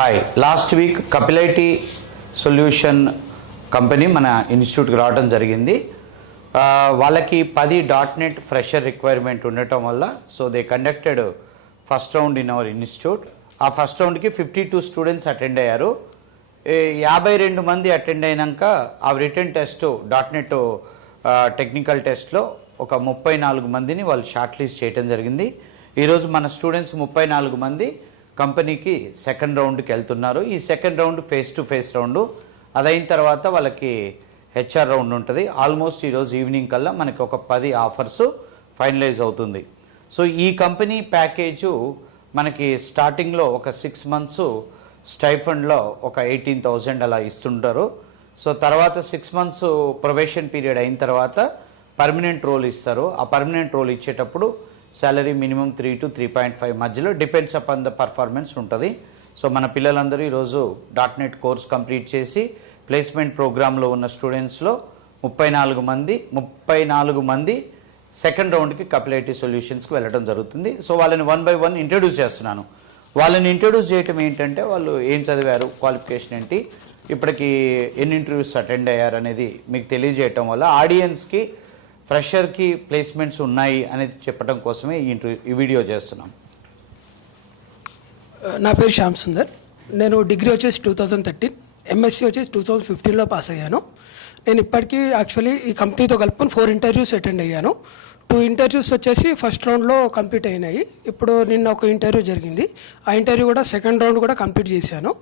Hi, last week Kapil IT solution company మన ఇన్స్టిట్యూట్కి రావడం జరిగింది. వాళ్ళకి 10 .NET ఫ్రెషర్ రిక్వైర్మెంట్ ఉండటం వల్ల so they conducted first round in our institute. ఆ ఫస్ట్ రౌండ్కి 52 స్టూడెంట్స్ అటెండ్ అయ్యారు. 52 మంది అటెండ్ అయినాక ఆ రిటర్న్ టెస్ట్ .NET టెక్నికల్ టెస్ట్లో ఒక 34 మందిని వాళ్ళు షార్ట్ లిస్ట్ చేయడం జరిగింది. ఈరోజు మన స్టూడెంట్స్ 34 మంది కంపెనీకి సెకండ్ రౌండ్కి వెళ్తున్నారు. ఈ second round face to face round. అదైన తర్వాత వాళ్ళకి హెచ్ఆర్ రౌండ్ ఉంటుంది. ఆల్మోస్ట్ ఈరోజు ఈవినింగ్ కల్లా మనకి ఒక 10 ఆఫర్స్ ఫైనలైజ్ అవుతుంది. సో ఈ కంపెనీ ప్యాకేజు మనకి స్టార్టింగ్లో ఒక 6 months స్టైఫండ్లో ఒక 18,000 అలా ఇస్తుంటారు. సో తర్వాత 6 months ప్రొబేషన్ పీరియడ్ అయిన తర్వాత పర్మనెంట్ రోల్ ఇస్తారు. ఆ పర్మనెంట్ రోల్ ఇచ్చేటప్పుడు శాలరీ మినిమం 3 to 3.5 మధ్యలో డిపెండ్స్ అపాన్ ద పర్ఫార్మెన్స్ ఉంటుంది. సో మన పిల్లలందరూ ఈరోజు .NET కోర్స్ కంప్లీట్ చేసి ప్లేస్మెంట్ ప్రోగ్రాంలో ఉన్న స్టూడెంట్స్లో 34 మంది సెకండ్ రౌండ్కి కపిలైటీ సొల్యూషన్స్కి వెళ్ళడం జరుగుతుంది. సో వాళ్ళని 1 by 1 ఇంట్రడ్యూస్ చేస్తున్నాను. వాళ్ళని ఇంట్రడ్యూస్ చేయటం ఏంటంటే వాళ్ళు ఏం చదివారు, క్వాలిఫికేషన్ ఏంటి, ఇప్పటికి ఎన్ని ఇంటర్వ్యూస్ అటెండ్ అయ్యారు అనేది మీకు తెలియజేయటం వల్ల ఆడియన్స్కి ఫ్రెషర్కి ప్లేస్మెంట్స్ ఉన్నాయి అనేది చెప్పడం కోసమే ఈ వీడియో చేస్తున్నాం. నా పేరు శ్యామ్ సుందర్. నేను డిగ్రీ వచ్చేసి 2013, ఎంఎస్సీ వచ్చేసి 2015లో పాస్ అయ్యాను. నేను ఇప్పటికీ యాక్చువల్లీ ఈ కంపెనీతో కలుపుకొని 4 interviews అటెండ్ అయ్యాను. 2 interviews వచ్చేసి ఫస్ట్ రౌండ్లో కంప్లీట్ అయినాయి. ఇప్పుడు నిన్న ఒక ఇంటర్వ్యూ జరిగింది. ఆ ఇంటర్వ్యూ కూడా సెకండ్ రౌండ్ కూడా కంప్లీట్ చేశాను.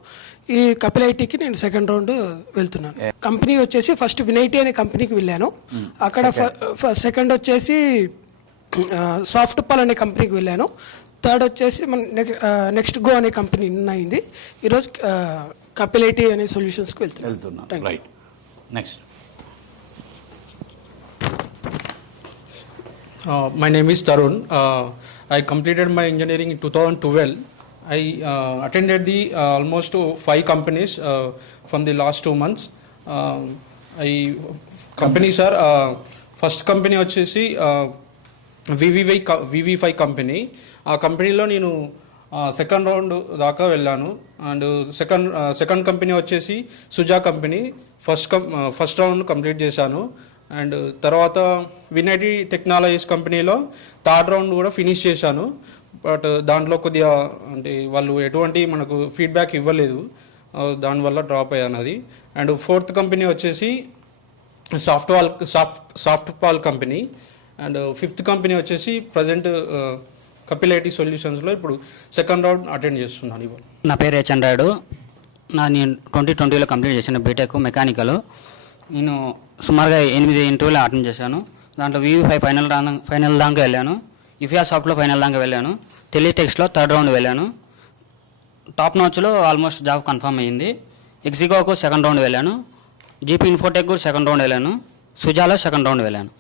ఈ కపిలైటీకి నేను సెకండ్ రౌండ్ వెళ్తున్నాను. కంపెనీ వచ్చేసి ఫస్ట్ వినైటీ అనే కంపెనీకి వెళ్ళాను. అక్కడ సెకండ్ వచ్చేసి సాఫ్ట్ పాల్ అనే కంపెనీకి వెళ్ళాను. థర్డ్ వచ్చేసి మన నెక్స్ట్ గో అనే కంపెనీ నిన్న అయింది. ఈరోజు కపిలైటీ అనే సొల్యూషన్స్కి వెళ్తున్నాను. Right, next. My name is Tarun. I completed my engineering in 2012. I attended the almost 5 companies from the last 2 months. Companies are first company వచ్చేసి VV5 కంపెనీ. ఆ కంపెనీలో నేను సెకండ్ రౌండ్ దాకా వెళ్ళాను. అండ్ సెకండ్ కంపెనీ వచ్చేసి Suja company. First round complete చేశాను. And తర్వాత వినైటీ technologies కంపెనీలో థర్డ్ రౌండ్ కూడా ఫినిష్ చేశాను. బట్ దాంట్లో కొద్దిగా అంటే వాళ్ళు ఎటువంటి మనకు ఫీడ్బ్యాక్ ఇవ్వలేదు, దానివల్ల డ్రాప్ అయ్యాను అది. అండ్ ఫోర్త్ కంపెనీ వచ్చేసి soft pal company. And fifth company వచ్చేసి ప్రజెంట్ కపిలైటీ సొల్యూషన్స్లో ఇప్పుడు సెకండ్ రౌండ్ అటెండ్ చేస్తున్నాను ఇవాళ. నా పేరు హెచ్ఎన్ రాయుడు. నేను 2020లో కంప్లీట్ చేశాను బీటెక్ మెకానికల్. నేను సుమారుగా 8 ఇంటర్వ్యూలు అటెండ్ చేశాను. దాంట్లో VV5 ఫైనల్ దాకా వెళ్ళాను. ఇఫియా సాఫ్ట్లో ఫైనల్ దాకా వెళ్ళాను. టెలిటెక్స్లో థర్డ్ రౌండ్ వెళ్ళాను. టాప్ నాచ్లో ఆల్మోస్ట్ జాబ్ కన్ఫర్మ్ అయ్యింది. ఎక్సిగోకు సెకండ్ రౌండ్ వెళ్ళాను. జీపీ ఇన్ఫోటెక్ సెకండ్ రౌండ్ వెళ్ళాను. సుజాలో సెకండ్ రౌండ్ వెళ్ళాను.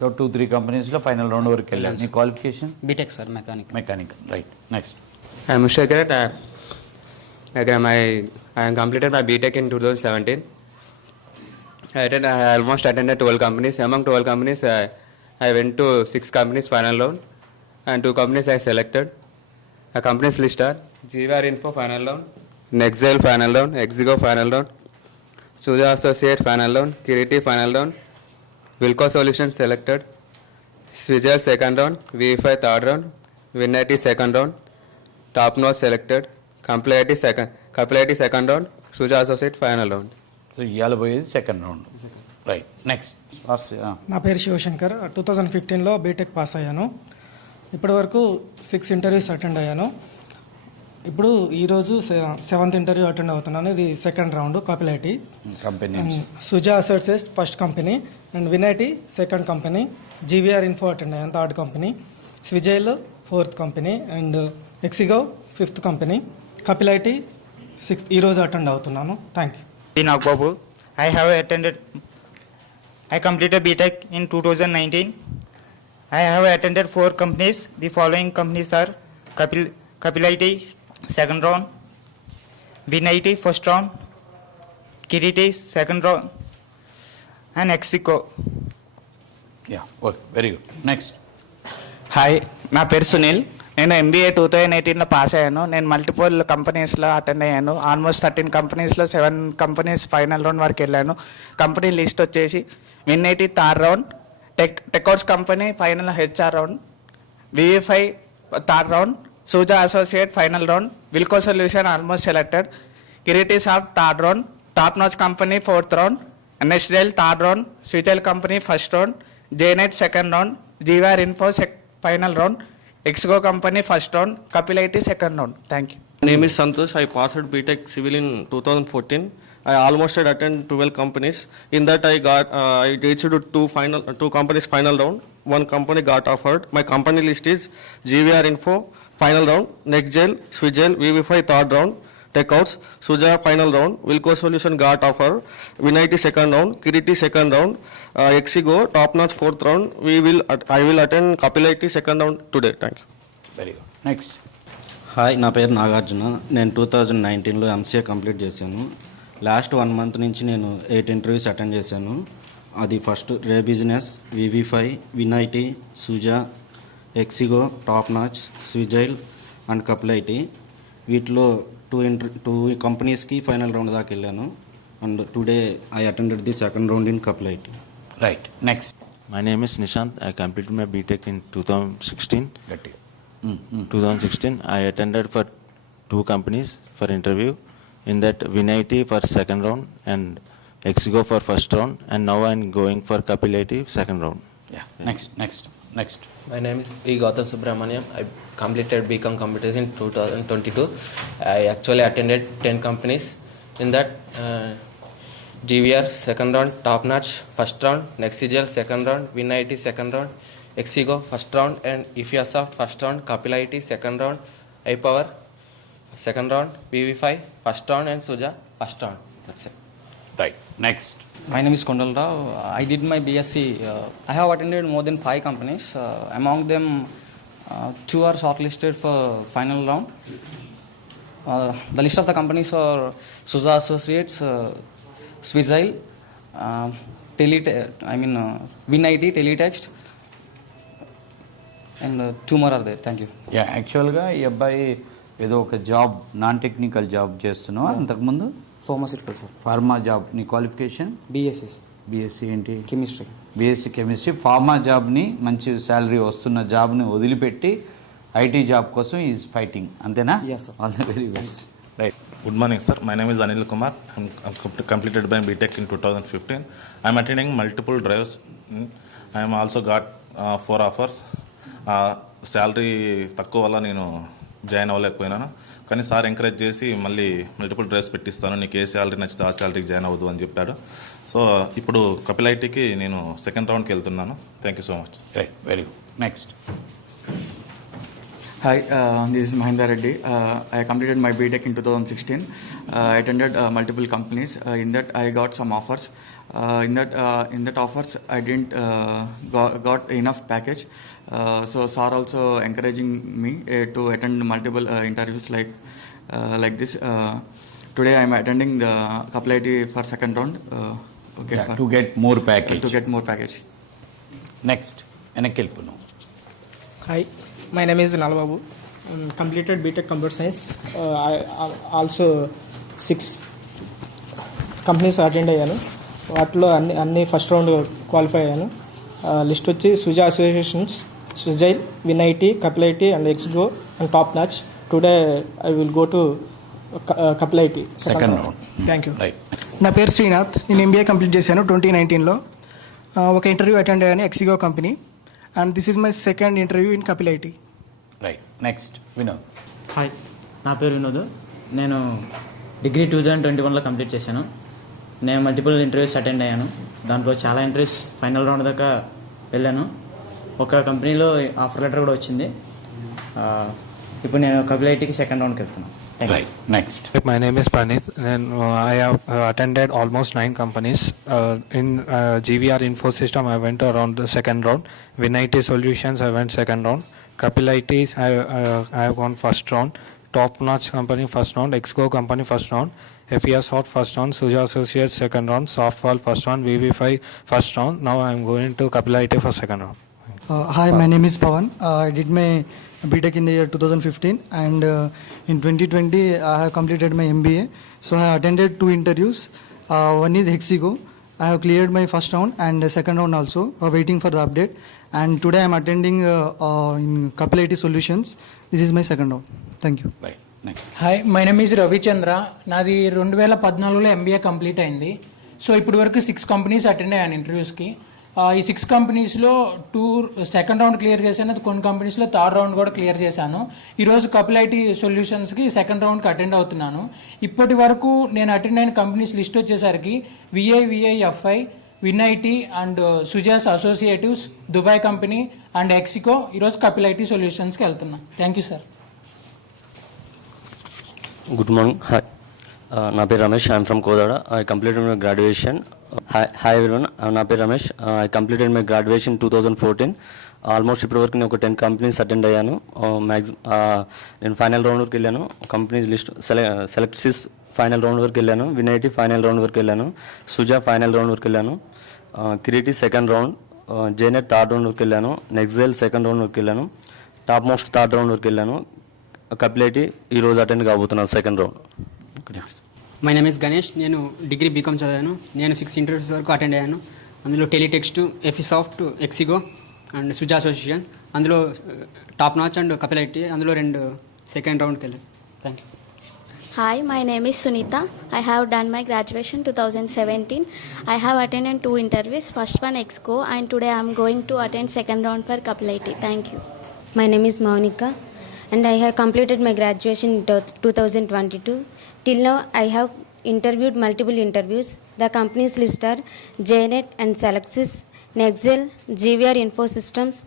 సో 2-3 కంపెనీస్లో ఫైనల్ రౌండ్ వరకు వెళ్ళాను. మీ qualification? B Tech sir, mechanical. Right, next. I am Mushakir. I am completed my BTech in 2017. I almost attended 12 companies. Among 12 companies, I went to 6 companies final round, and 2 companies I selected. The companies list are GVR Info final round, Nexel final round, Exigo final round, Suja Associate final round, Kiriti final round, Wilco Solutions selected, Swigel second round, VV5 third round, Winity second round, Top Notch selected, Kpilaity second round, Suja Associate final round. So ఇవాళ పోయేది second round. Right, next. నా పేరు Shivshankar. 2015లో BTech pass అయ్యాను. ఇప్పటి వరకు 6 interviews attend అయ్యాను. ఇప్పుడు ఈరోజు 7th interview అటెండ్ అవుతున్నాను. ఇది second round Kapil IT company. Suja associates first company, and Vinity second company, GVR info attend అయ్యాను థర్డ్ కంపెనీ, స్విజైల్ 4th company, and Ixigo 5th company, Kapil IT 6th ఈరోజు అటెండ్ అవుతున్నాను. Thank you. Nagbabu. I completed BTech in 2019. I have attended 4 companies. The following companies are Kpilaity second round, Vinity first round, Kiriti second round, and Exigo. Yeah, okay, very good. Next. Hi, నా పేరు సునీల్. నేను MBA 2018లో pass అయ్యాను. నేను multiple కంపెనీస్లో attend అయ్యాను. Almost 13 కంపెనీస్లో 7 companies final round వరకు వెళ్ళాను. కంపెనీ లిస్ట్ వచ్చేసి విన్80 third round, Techouts company final HR round, వివి5 third round, Suja associate final round, Wilco solution almost selected, Kiriti soft third round, top notch company fourth round, ఎన్ఎస్జెల్ third round, స్విజెల్ company first round, JNet second round, GVR info final round, Ixigo company first round, Kapil IT second round. Thank you. My name is Santosh. I passed BTech Civil in 2014. I almost had attended 12 companies. In that I reached two companies final round. One company got offered. My company list is GVR Info final round, Nextgel, Swigel, VV5 third round, Techouts, Suja final round, Wilco Solution got offer, Win80 second round, Kiriti second round, Exigo top notch fourth round. I will attend Kapil IT second round today. Thank you. Very good. Next. Hi, నా పేరు నాగార్జున. నేను 2019లో MCA complete చేశాను. Last 1 month నుంచి నేను 8 interviews attend చేశాను. అది first Ray business, వివి5, విన్80, సుజా, ఎక్సిగో, టాప్ నాచ్, స్విజైల్ అండ్ కపిల్ ఐటీ. వీటిలో 2 కంపెనీస్కి ఫైనల్ రౌండ్ దాకా వెళ్ళాను. And today I attended the second round in Kapil IT. Right. Next. My name is Nishant. I completed my BTech in 2016. గట్టిగా. 2016, I attended for 2 companies for interview. In that, Win80 for second round and Exigo for first round. And now I'm going for Kapil IT second round. Yeah. Next. My name is E. Gautam Subramaniam. I completed BCom Computers in 2022. I actually attended 10 companies. In that, GVR second round, Top Notch first round, Nexigel second round, Win80 second round, Exigo first round, and Ifyasoft first round, Kapil IT second round, iPower second round, PV5 first round, and Suja first round. That's it. Right. Next. My name is Kondal Rao. I did my BSc. I have attended more than 5 companies. Among them, 2 are shortlisted for final round. The list of the companies are Suja Associates, Swizile, Win80, Teletext, and 2 more are there. Thank you. Yeah, యాక్చువల్గా ఈ అబ్బాయి ఏదో ఒక job, non technical job చేస్తున్నావు. అంతకుముందు pharma job. నీ qualification? BSc ఏంటి? Chemistry. BSc chemistry. Pharma జాబ్ని, మంచి శాలరీ వస్తున్న జాబ్ని వదిలిపెట్టి ఐటీ జాబ్ కోసం ఈజ్ ఫైటింగ్. అంతేనా? Yes, sir. All the very best. Right. Good morning, sir. My name is Anil Kumar. I'm completed my BTech in 2015. I'm attending multiple drives. I am also got 4 offers. Salary తక్కువ వల్ల నేను join అవ్వలేకపోయినాను. కానీ sir encourage చేసి మళ్ళీ multiple drives పెట్టిస్తాను, నీకు ఏ salary నచ్చితే ఆ శాలరీకి జాయిన్ అవ్వదు అని చెప్పాడు. సో ఇప్పుడు కపిల్ ఐటీకి నేను సెకండ్ రౌండ్కి వెళ్తున్నాను. Thank you so much. Right. Very good. Next. Hi, this is Mahendra Reddy. I completed my BTech in 2016. I attended multiple companies. In that, I got some offers. In that offers, I didn't got enough package. So, sir also encouraging me to attend multiple interviews like this. Today, I am attending the Kapil IT for second round. To get more package. To get more package. Next. వెనక్కి వెళ్ళిపోను. Hi, my name is Nalbabu. Completed BTech Computer Science. I also 6 companies attend అయ్యాను. వాటిలో అన్ని first round qualify అయ్యాను. List వచ్చి Suja associations, స్విజైల్, Win80, Kapil IT and Ixigo and top notch. Today I will go to Kapil IT second round. Thank you. Right. నా పేరు శ్రీనాథ్. నేను MBA complete చేశాను 2019లో. ఒక ఇంటర్వ్యూ అటెండ్ అయ్యాను Ixigo company. And this is my second interview in Kapil IT. Right. Next. Vinod. Hi, నా పేరు వినోద్. నేను degree 2021లో complete చేశాను. నేను మల్టిపుల్ ఇంటర్వ్యూస్ అటెండ్ అయ్యాను. దాంట్లో చాలా ఇంటర్వ్యూస్ ఫైనల్ రౌండ్ దాకా వెళ్ళాను. ఒక కంపెనీలో ఆఫర్ లెటర్ కూడా వచ్చింది. ఇప్పుడు నేను Kapil ITకి సెకండ్ రౌండ్కి వెళ్తున్నాను. Right. Next. My name is Pranit and I have attended almost 9 companies. In GVR Infosystem, I went around the second round. Win80 Solutions, I went second round. Kapil IT, I have gone first round. Top Notch Company first round. Exgo Company first round. FESOT first round. Suja Associates second round. Softwall first round. VV5 first round. Now I am going to Kapil IT for second round. Hi, my name is Pawan. I did my BTech in the year 2015, and in 2020 I have completed my MBA. So I have attended 2 interviews. One is Hexigo. I have cleared my first round and second round also, waiting for the update. And today I am attending in Capility Solutions. This is my second round. Thank you. Right. Next. Hi my name is Ravichandra. నాది 2014లో MBA complete అయింది. So ఇప్పటి వరకు 6 companies attend అయ్యాను ఇంటర్వ్యూస్కి. ఈ 6 కంపెనీస్లో 2 second round clear చేశాను, కొన్ని కంపెనీస్లో థర్డ్ రౌండ్ కూడా క్లియర్ చేశాను. ఈరోజు కపిలైటీ సొల్యూషన్స్కి సెకండ్ రౌండ్కి అటెండ్ అవుతున్నాను. ఇప్పటి వరకు నేను అటెండ్ అయిన కంపెనీస్ లిస్ట్ వచ్చేసరికి VIFI, Vinity and Suja's associatives, Dubai company and Ixigo. ఈరోజు కపిలైటీ సొల్యూషన్స్కి వెళ్తున్నా. Thank you sir. Good morning. Hi. నా పేరు Ramesh. I'm from Kodad. I completed my graduation. Hi everyone. నా పేరు Ramesh. I completed my graduation 2014. Almost ఇప్పటివరకు నేను ఒక 10 కంపెనీస్ అటెండ్ అయ్యాను. నేను ఫైనల్ రౌండ్ వరకు వెళ్ళాను. కంపెనీస్ లిస్ట్ సెలెక్ట్సిస్ ఫైనల్ రౌండ్ వరకు వెళ్ళాను. వినైటీ ఫైనల్ రౌండ్ వరకు వెళ్ళాను. సుజా ఫైనల్ రౌండ్ వరకు వెళ్ళాను. కిరీటి సెకండ్ రౌండ్, జేనెట్ థర్డ్ రౌండ్ వరకు వెళ్ళాను. నెక్సెల్ సెకండ్ రౌండ్ వరకు వెళ్ళాను. టాప్ మోస్ట్ థర్డ్ రౌండ్ వరకు వెళ్ళాను. కపిలైటీ ఈరోజు అటెండ్ కాబోతున్నాను second round. My name is Ganesh. నేను డిగ్రీ బీకామ్ చదివాను. నేను 6 ఇంటర్వ్యూస్ వరకు అటెండ్ అయ్యాను. అందులో టెలిటెక్స్ట్, ఎఫిసాఫ్ట్, ఎక్సిగో అండ్ సుజా అసోసియేషన్. అందులో టాప్ నాచ్ అండ్ కపిలైటీ, అందులో 2 సెకండ్ రౌండ్కి వెళ్ళాను. Thank you. Hi, my name is Sunita. I have done my graduation 2017. I have attended 2 interviews. First one Exco, and today I am going to attend second round for Capility. Thank you. My name is Monica, and I have completed my graduation in 2022. Till now, I have interviewed multiple interviews. The companies list are JNet and Selexis, Nexel, GVR Infosystems,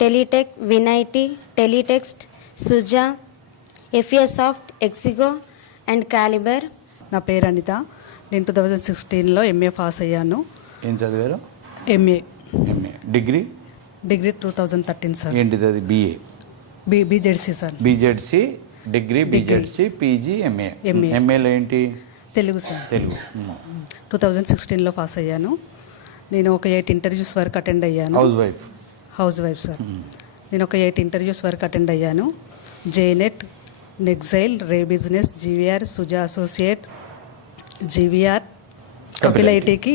Teletech, Vinity, Teletext, Suja, FASoft, Exigo, and calibre. నా పేరు అనిత. నేను 2016లో MA pass అయ్యాను. ఏం చదివారు? MA. Degree 2013 sir. ఏంటిది అది? BZC sir. BZC degree, BZC PG, MA. MAలో ఏంటి? తెలుగు సార్. తెలుగు. 2016లో పాస్ అయ్యాను. నేను ఒక 8 ఇంటర్వ్యూస్ వరకు అటెండ్ అయ్యాను. Housewife sir. నేను ఒక 8 ఇంటర్వ్యూస్ వరకు అటెండ్ అయ్యాను. జేనెట్, నెక్సైల్, Ray business, GVR, Suja associate, GVR, కపిలైటీకి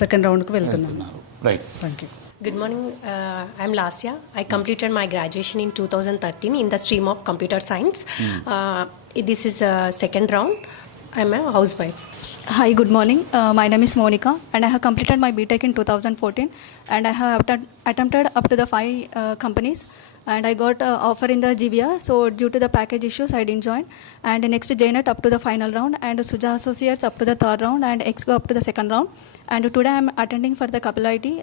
సెకండ్ రౌండ్కి వెళ్తున్నాను. Right. Thank you. Good morning. I'm Lasya. I completed my graduation in 2013 in the stream of computer science. This is second round. I'm a housewife. Hi, good morning. My name is Monica, and I have completed my BTech in 2014, and I have attempted up to the 5 companies. And I got offer in the GVR, so due to the package issues I didn't join. And next JNet up to the final round, and Suja Associates up to the third round, and Exco up to the second round. And today I am attending for the Capility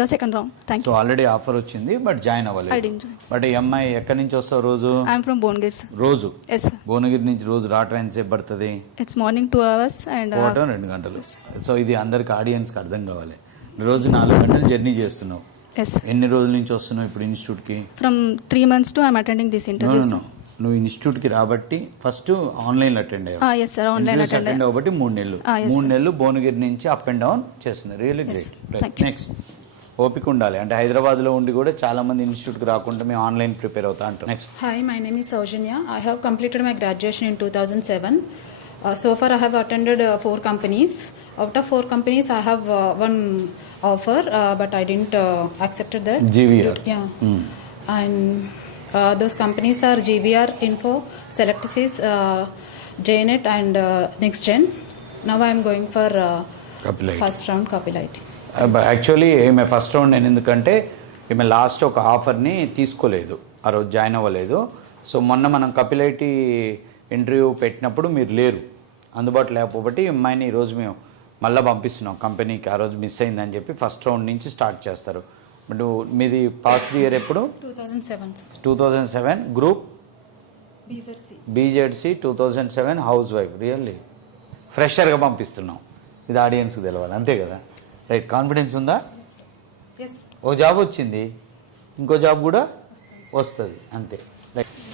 the second round. Thank you. So already offer వచ్చింది, but join అవ్వలేదు. I didn't join. But ఈ అమ్మాయి ఎక్కడి నుంచి వస్తావు రోజు? I am from Bongir, sir. రోజు? Yes, sir. Bhuvanagiri నుంచి రోజు రావటం ఎంతసేపు పడుతుంది? It's morning 2 hours and 2 గంటలు. సో ఇది అందరికి ఆడియన్స్కి అర్థం కావాలి. రోజు 4 గంటలు జర్నీ చేస్తున్నావు. Yes. ఎన్ని రోజుల నుంచి వస్తున్నావు ఇప్పుడు ఇన్స్టిట్యూట్కి? From 3 months to I am attending this interview. No. నువ్వు ఇన్స్టిట్యూట్కి రాబట్టి ఫస్ట్ ఆన్లైన్లో అటెండ్ అయ్యావు. Yes, sir. Online అటెండ్ అవ్వబట్టి 3 నెలలు. Yes, 3 నెలలు భువనగిరి నుంచి అప్ అండ్ డౌన్ చేస్తుంది. Really great. నెక్స్ట్ ఓపిక ఉండాలి. అంటే హైదరాబాద్లో ఉండి కూడా చాలా మంది ఇన్స్టిట్యూట్కి రాకుండా మేము ఆన్లైన్ ప్రిపేర్ అవుతా అంటాం. Next. Hi, my name is Saujanya. I have completed my graduation in 2007. So far I have attended 4 companies. Out of 4 companies I have one offer, but I didn't accepted that. GVR. Yeah. And those companies are GVR Info, Selectsys, JNet and NextGen. Now I am going for first round Capility. Actually ఈమె first round నేను ఎందుకంటే ఈమె last ఒక ఆఫర్ని తీసుకోలేదు, ఆ రోజు join అవ్వలేదు. So మొన్న మనం కపిలైటీ ఇంటర్వ్యూ పెట్టినప్పుడు మీరు లేరు, అందుబాటులో లేకపోబట్టి అమ్మాయిని ఈరోజు మేము మళ్ళీ పంపిస్తున్నాం కంపెనీకి. ఆ రోజు మిస్ అయిందని చెప్పి ఫస్ట్ రౌండ్ నుంచి స్టార్ట్ చేస్తారు. బట్ మీది పాస్ట్ ఇయర్ ఎప్పుడు? 2007. Group BZC 2007 housewife. Really ఫ్రెషర్గా పంపిస్తున్నాం. ఇది ఆడియన్స్కి తెలవాలి, అంతే కదా? రైట్. కాన్ఫిడెన్స్ ఉందా? ఓ జాబ్ వచ్చింది, ఇంకో జాబ్ కూడా వస్తుంది, అంతే.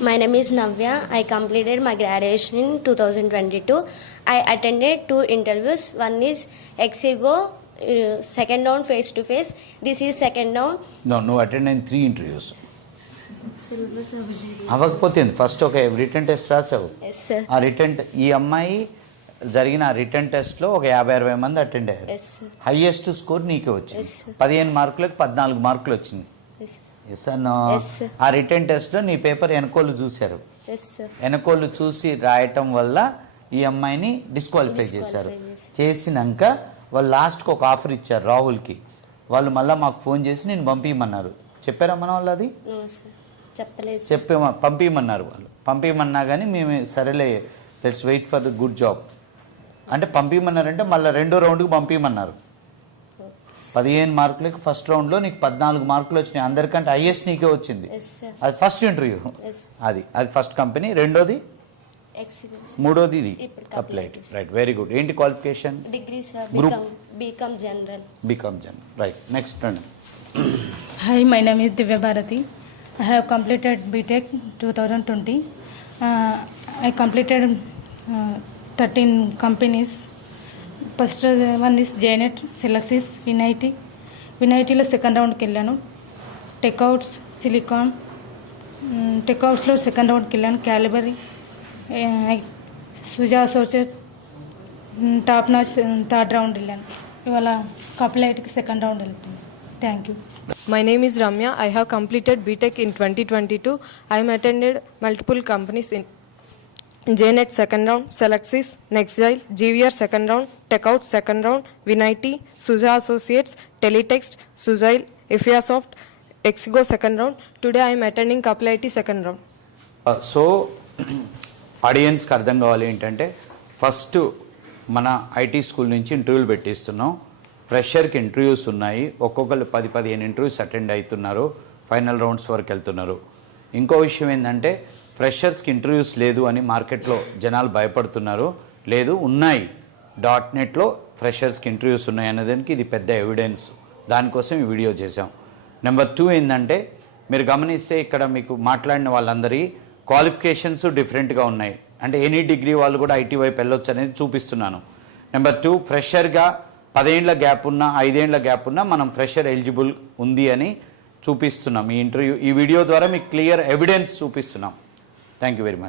My name is Navya. I completed my graduation in 2022. I attended 2 interviews. One is Exigo, second round face to face. This is second round. No, attended 3 interviews. అవ్వకపోతే first ఒక return test రాసావు. ఆ return ఈ అమ్మాయి జరిగిన return టెస్ట్లో ఒక 50-60 మంది అటెండ్ అయ్యారు. హైయెస్ట్ స్కోర్ నీకే వచ్చింది. 15 మార్కులకు 14 మార్కులు వచ్చింది. ఎస్ అన్న. ఆ రిటర్న్ టెస్ట్లో నీ పేపర్ వెనకోళ్ళు చూశారు. వెనకోళ్ళు చూసి రాయటం వల్ల ఈ అమ్మాయిని డిస్క్వాలిఫై చేశారు. చేసినాక వాళ్ళు లాస్ట్కి ఒక ఆఫర్ ఇచ్చారు రాహుల్కి. వాళ్ళు మళ్ళీ మాకు ఫోన్ చేసి నేను పంపించమన్నారు. చెప్పారా మన వాళ్ళు? అది పంపించమన్నారు. వాళ్ళు పంపించమన్నా కానీ మేము సరేలే let's wait for the good job అంటే పంపించమన్నారంటే మళ్ళీ రెండో రౌండ్కి పంపించమన్నారు. 15 మార్కులకి ఫస్ట్ రౌండ్లో నీకు 14 మార్కులు వచ్చినాయి. అందరికంటే హైయెస్ట్ నీకే వచ్చింది. అది ఫస్ట్ ఇంటర్వ్యూ. అది ఫస్ట్ కంపెనీ. రెండోది మూడోది ఇది అప్లైడ్. Right, very good. ఏంటి qualification? Group B Com general. Right, next రండి. Hi, my name is Divya Bharati. I have completed BTech 2020. I completed 13 companies. First one is JNet, Cellexis, Vinity. Vinityలో second రౌండ్కి వెళ్ళాను. Techouts, Silicon. టెక్అవుట్స్లో second రౌండ్కి వెళ్ళాను. క్యాలిబరీ, Suja associate, top notch third round వెళ్ళాను. ఇవాళ కప్లైట్కి సెకండ్ రౌండ్ వెళ్తాను. Thank you. My name is Ramya. I have completed BTech in 2022. I am attended multiple companies in JNet second round, Cellexis, Nextgile, GVR second round, TechOut second round, Vinity, Suza Associates, Teletext, Suzail, Effiasoft, Exigo second round. Today I am attending Couple IT second round. So ఆడియన్స్కి అర్థం కావాలి ఏంటంటే first మన IT school నుంచి ఇంటర్వ్యూలు పెట్టిస్తున్నాం. ఫ్రెషర్కి interviews ఉన్నాయి. ఒక్కొక్కరు 10-15 interviews attend అవుతున్నారు. ఫైనల్ రౌండ్స్ వరకు వెళ్తున్నారు. ఇంకో విషయం ఏంటంటే ఫ్రెషర్స్కి ఇంటర్వ్యూస్ లేదు అని మార్కెట్లో జనాలు భయపడుతున్నారు. లేదు, ఉన్నాయి. .NETలో ఫ్రెషర్స్కి ఇంటర్వ్యూస్ ఉన్నాయి అనేదానికి ఇది పెద్ద ఎవిడెన్స్. దానికోసం ఈ వీడియో చేసాం. నెంబర్ 2 ఏంటంటే మీరు గమనిస్తే ఇక్కడ మీకు మాట్లాడిన వాళ్ళందరి క్వాలిఫికేషన్స్ డిఫరెంట్గా ఉన్నాయి. అంటే ఎనీ డిగ్రీ వాళ్ళు కూడా ఐటీ వైపు వెళ్ళొచ్చు అనేది చూపిస్తున్నాను. నెంబర్ 2, ఫ్రెషర్గా 10 ఏళ్ల గ్యాప్ ఉన్నా 5 ఏళ్ల గ్యాప్ ఉన్నా మనం ఫ్రెషర్ ఎలిజిబుల్ ఉంది అని చూపిస్తున్నాం. ఈ వీడియో ద్వారా మీకు క్లియర్ ఎవిడెన్స్ చూపిస్తున్నాం. Thank you very much.